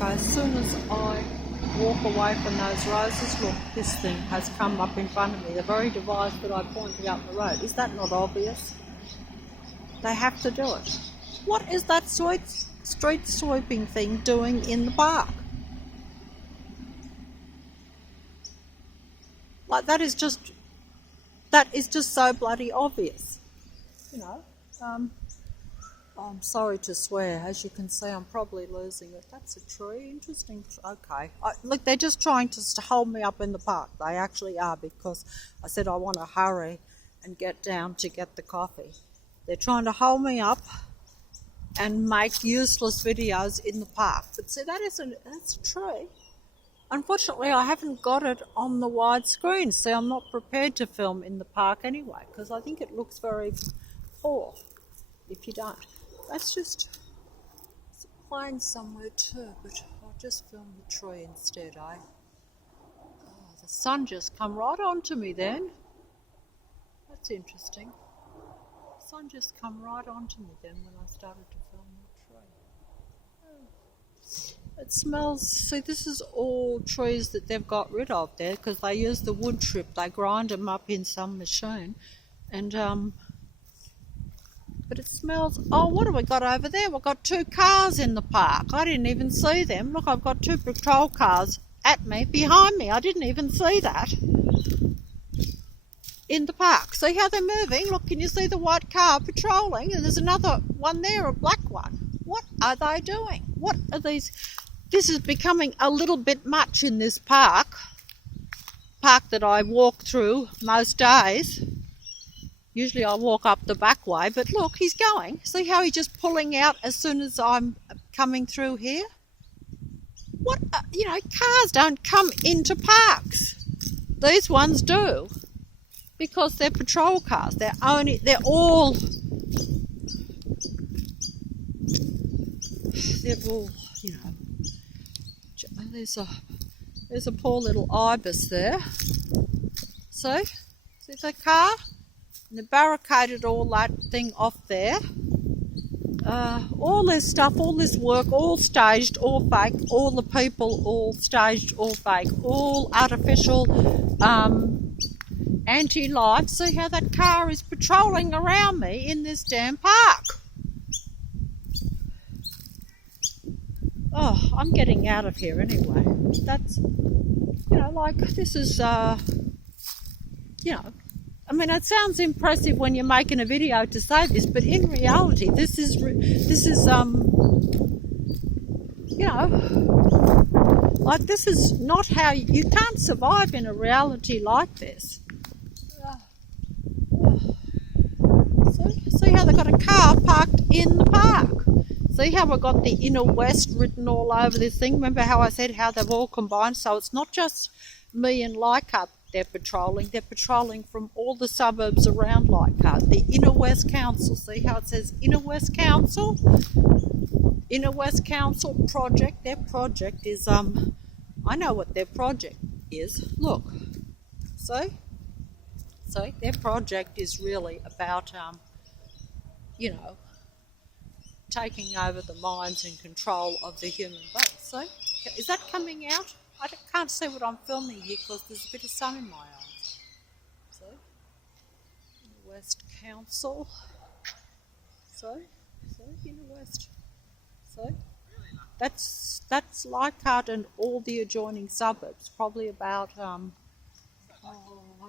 as soon as I walk away from those roses, look, this thing has come up in front of me, the very device that I pointed out the road. Is that not obvious? They have to do it. What is that street sweeping thing doing in the park? Like, that is just so bloody obvious, you know. I'm sorry to swear. As you can see, I'm probably losing it. That's a tree. Interesting. Okay. Look, they're just trying to hold me up in the park. They actually are, because I said I want to hurry and get down to get the coffee. They're trying to hold me up and make useless videos in the park. But see, that's a tree. Unfortunately, I haven't got it on the wide screen. See, I'm not prepared to film in the park anyway, because I think it looks very poor if you don't. That's just plain somewhere too, but I'll just film the tree instead, eh? Oh, the sun just come right onto me then. That's interesting. The sun just come right onto me then when I started to film the tree. Oh. It smells, see, this is all trees that they've got rid of there, because they use the wood chip. They grind them up in some machine, and but it smells. Oh, what have we got over there? We've got 2 cars in the park. I didn't even see them. Look, I've got 2 patrol cars at me, behind me. I didn't even see that. In the park. See how they're moving? Look, can you see the white car patrolling? And there's another one there, a black one. What are they doing? What are these? This is becoming a little bit much in this park that I walk through most days. Usually I walk up the back way, but look, he's going. See how he's just pulling out as soon as I'm coming through here? What, you know, cars don't come into parks. These ones do, because they're patrol cars. They're all, you know, there's a poor little ibis there. See the car? And they barricaded all that thing off there. All this stuff, all this work, all staged, all fake, all the people, all staged, all fake, all artificial, anti-life. See how that car is patrolling around me in this damn park. Oh, I'm getting out of here anyway. That's, you know, like, this is, you know, I mean, it sounds impressive when you're making a video to say this, but in reality, this is you know, like, this is not how you can't survive in a reality like this. See how they got a car parked in the park. See how we've got the Inner West written all over this thing. Remember how I said how they've all combined? So it's not just me and Leichhardt they're patrolling from all the suburbs around Leichhardt. The Inner West Council, see how it says Inner West Council? Inner West Council project, their project is, I know what their project is. Look, see, their project is really about, you know, taking over the minds and control of the human being. See, is that coming out? I can't see what I'm filming here because there's a bit of sun in my eyes. So, Inner West Council. So, Inner West. So, that's Leichhardt and all the adjoining suburbs. Probably about, I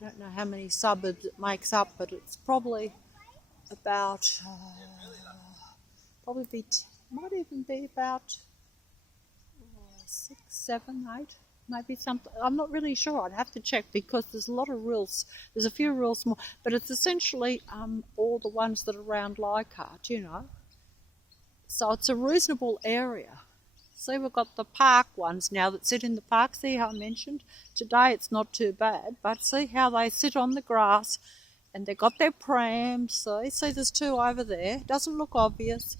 don't know how many suburbs it makes up, but it's probably about, might even be about 6, 7, 8, maybe something. I'm not really sure. I'd have to check because there's a lot of rules. There's a few rules more, but it's essentially all the ones that are around Leichhardt, you know. So it's a reasonable area. See, we've got the park ones now that sit in the park. See how I mentioned? Today it's not too bad, but see how they sit on the grass and they've got their prams. See there's 2 over there. Doesn't look obvious.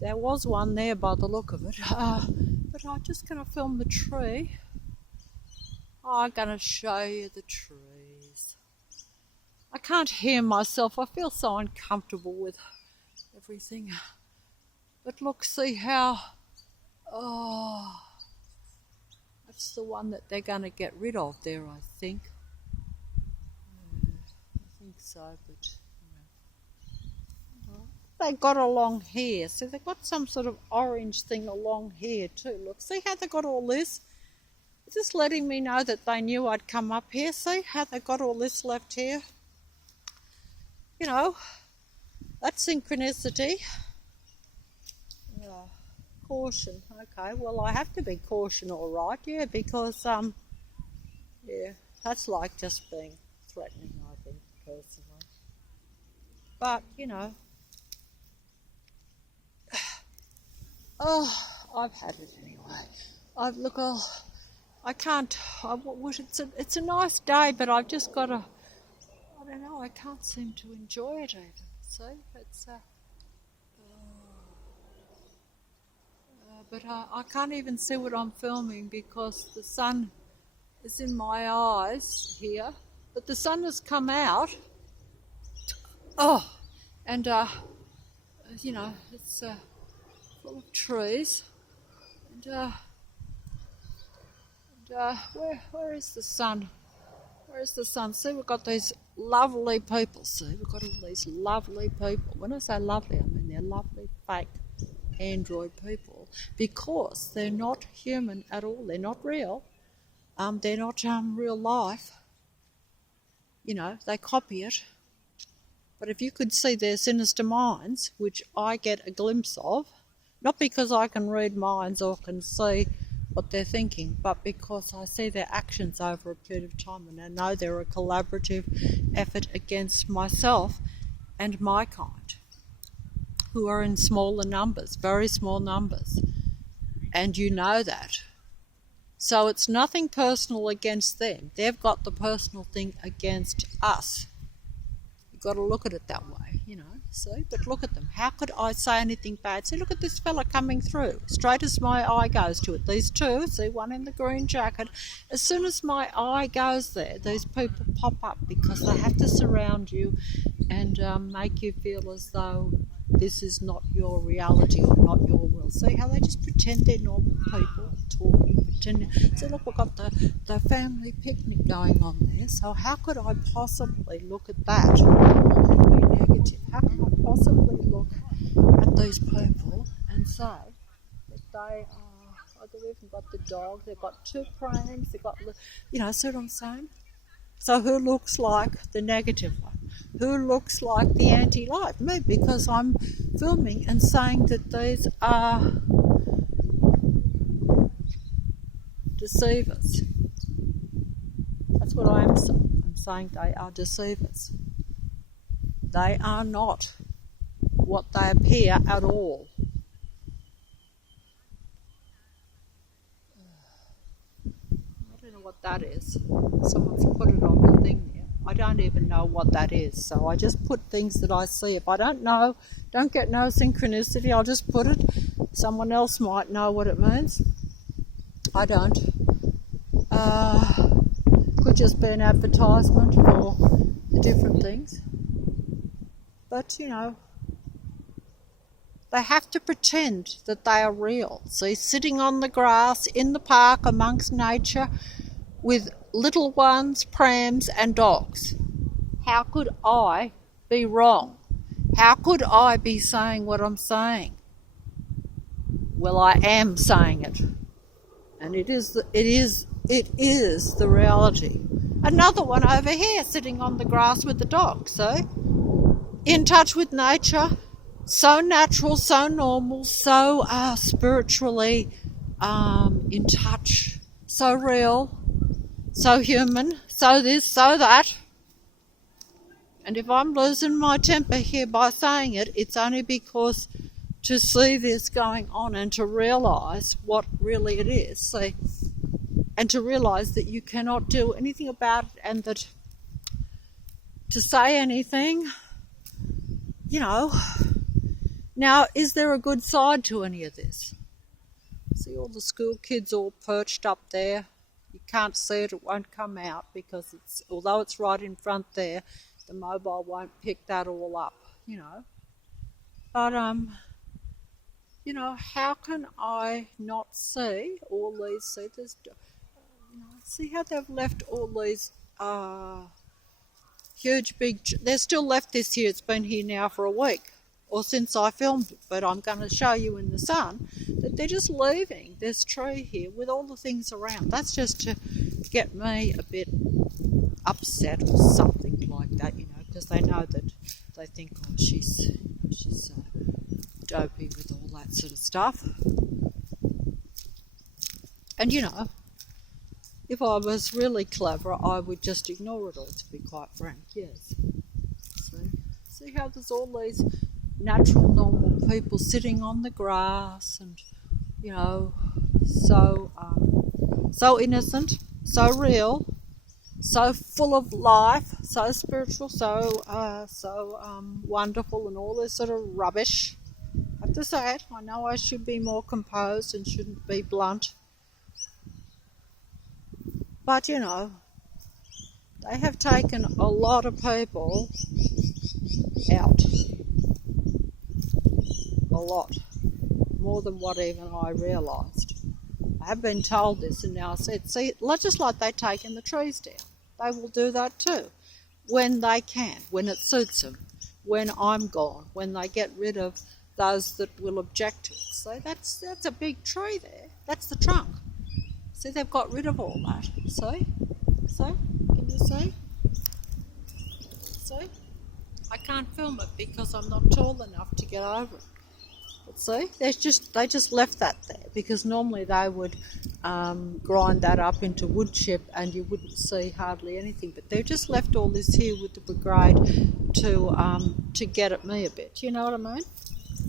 There was one there by the look of it. But I'm just going to film the tree. I'm going to show you the trees. I can't hear myself. I feel so uncomfortable with everything. But look, see how, oh, that's the one that they're going to get rid of there, I think. I think so, but they got a long hair, so they've got some sort of orange thing along here too. Look, see how they got all this? It's just letting me know that they knew I'd come up here. See how they got all this left here? You know, that's synchronicity. Caution. Okay, well I have to be caution, all right. Yeah, because yeah, that's like just being threatening, I think, personally. But you know, oh, I've had it anyway. I can't. It's a nice day, but I've just got to. I don't know. I can't seem to enjoy it even. See, it's. But I can't even see what I'm filming because the sun is in my eyes here. But the sun has come out. Oh, and you know, it's full of trees. And where is the sun? Where is the sun? See, we've got these lovely people. See, we've got all these lovely people. When I say lovely, I mean they're lovely, fake android people, because they're not human at all. They're not real. They're not real life. You know, they copy it. But if you could see their sinister minds, which I get a glimpse of, not because I can read minds or can see what they're thinking, but because I see their actions over a period of time, and I know they're a collaborative effort against myself and my kind, who are in smaller numbers, very small numbers, and you know that. So it's nothing personal against them. They've got the personal thing against us. You've got to look at it that way, you know, see? But look at them. How could I say anything bad? See, look at this fella coming through, straight as my eye goes to it. These two, see, one in the green jacket. As soon as my eye goes there, these people pop up because they have to surround you and make you feel as though this is not your reality or not your will. See how they just pretend they're normal people, talking, pretending. So look, we've got the family picnic going on there. So how could I possibly look at that and be negative? How can I possibly look at these people and say that they are, oh, they've even got the dog, they've got two prams, they've got, you know, see what I'm saying? So who looks like the negative one? Who looks like the anti-life? Me, because I'm filming and saying that these are deceivers. That's what I am saying. I'm saying they are deceivers. They are not what they appear at all. I don't know what that is. Someone's put it on the thing there. I don't even know what that is. So I just put things that I see. If I don't know, don't get no synchronicity, I'll just put it. Someone else might know what it means. I don't. Could just be an advertisement for the different things. But, you know, they have to pretend that they are real. See, sitting on the grass in the park amongst nature with little ones, prams and dogs. How could I be wrong? How could I be saying what I'm saying? Well, I am saying it. And it is the reality. Another one over here sitting on the grass with the dog, so in touch with nature, so natural, so normal, so spiritually in touch, so real, so human, so this, so that. And if I'm losing my temper here by saying it, it's only because to see this going on and to realise what really it is, see, and to realise that you cannot do anything about it, and that to say anything, you know. Now, is there a good side to any of this? See all the school kids all perched up there. You can't see it, it won't come out because although it's right in front there, the mobile won't pick that all up, you know. But, you know, how can I not see all these, see, See how they've left all these huge big, they're still left this here. It's been here now for a week or since I filmed it, but I'm going to show you in the sun that they're just leaving this tree here with all the things around. That's just to get me a bit upset or something like that, because they know that they think, oh, she's dopey with all that sort of stuff. And if I was really clever, I would just ignore it all, to be quite frank, yes. See how there's all these natural, normal people sitting on the grass and, so innocent, so real, so full of life, so spiritual, so wonderful and all this sort of rubbish. I have to say it, I know I should be more composed and shouldn't be blunt. But, they have taken a lot of people out. A lot. More than what even I realised. I have been told this and now I said, see, just like they've taken the trees down. They will do that too. When they can, when it suits them, when I'm gone, when they get rid of those that will object to it. So that's a big tree there. That's the trunk. See, they've got rid of all that. See? Can you see? See? I can't film it because I'm not tall enough to get over it. But see, they just left that there because normally they would grind that up into wood chip and you wouldn't see hardly anything. But they've just left all this here with the brigade to get at me a bit. You know what I mean?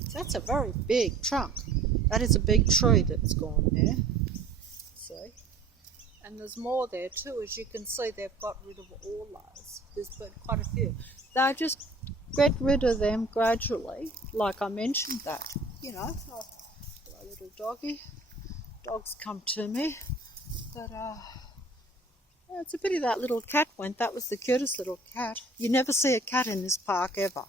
So that's a very big trunk. That is a big tree that's gone there. And there's more there too. As you can see, they've got rid of all those. There's been quite a few. They just get rid of them gradually, like I mentioned that. A little doggy. Dogs come to me. But it's a pity that little cat went. That was the cutest little cat. You never see a cat in this park ever.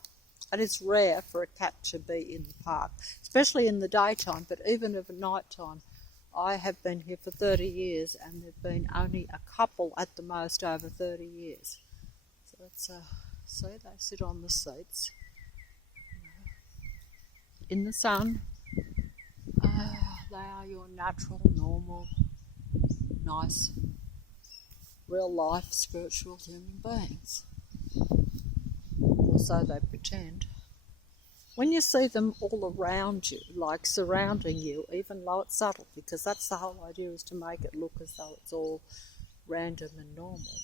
And it's rare for a cat to be in the park, especially in the daytime, but even at night time. I have been here for 30 years and there have been only a couple at the most over 30 years. So it's, see, they sit on the seats in the sun. They are your natural, normal, nice, real life, spiritual human beings. Or so they pretend. When you see them all around you, like surrounding you, even though it's subtle, because that's the whole idea, is to make it look as though it's all random and normal.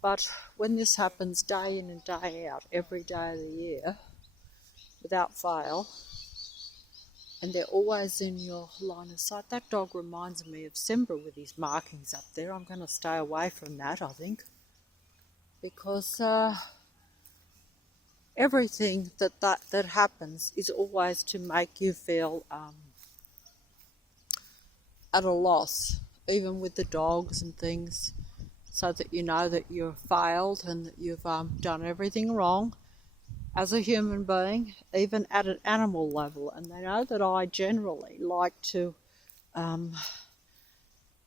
But when this happens day in and day out, every day of the year, without fail, and they're always in your line of sight, that dog reminds me of Simba with his markings up there. I'm going to stay away from that, I think, because everything that happens is always to make you feel at a loss, even with the dogs and things, so that you know that you've failed and that you've done everything wrong as a human being, even at an animal level. And they know that I generally like to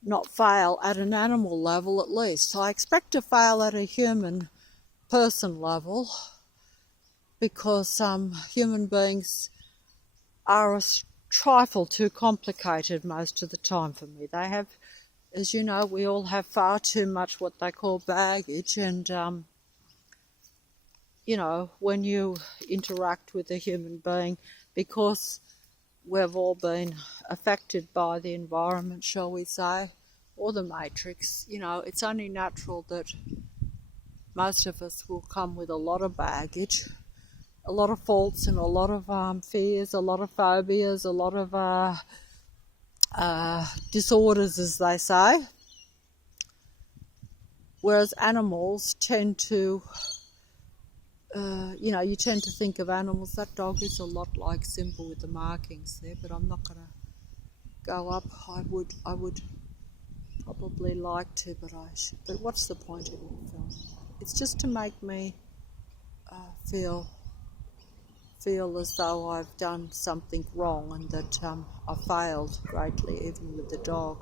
not fail at an animal level at least. So I expect to fail at a human person level, because human beings are a trifle too complicated most of the time for me. They have, as you know, we all have far too much what they call baggage, and when you interact with a human being, because we've all been affected by the environment, shall we say, or the matrix, it's only natural that most of us will come with a lot of baggage, a lot of faults and a lot of fears, a lot of phobias, a lot of disorders, as they say. Whereas animals tend to, you tend to think of animals. That dog is a lot like Simba with the markings there, but I'm not going to go up. I would probably like to, but I should. But what's the point of it filming? It's just to make me feel as though I've done something wrong and that I failed greatly, even with the dog.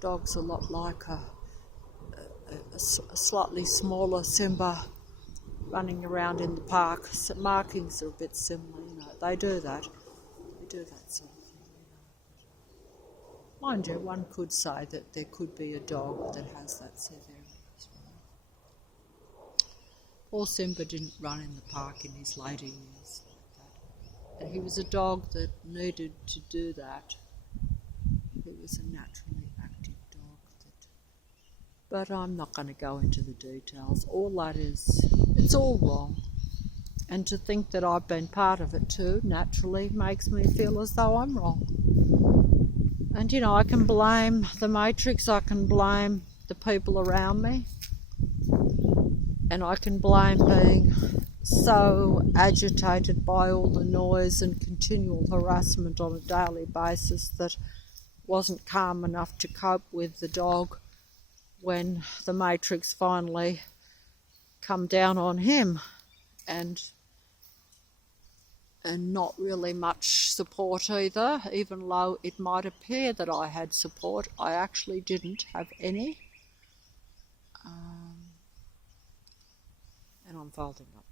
dog's a lot like a slightly smaller Simba running around in the park. So markings are a bit similar, They do that. They do that sort of thing, Mind you, one could say that there could be a dog that has that severity as well. Poor Simba didn't run in the park in his later years like that. And he was a dog that needed to do that. He was a naturally active dog. But I'm not going to go into the details. All that is, it's all wrong. And to think that I've been part of it too, naturally, makes me feel as though I'm wrong. And I can blame the Matrix, I can blame the people around me, and I can blame being so agitated by all the noise and continual harassment on a daily basis that wasn't calm enough to cope with the dog when the Matrix finally come down on him, and not really much support either. Even though it might appear that I had support, I actually didn't have any. And I'm folding up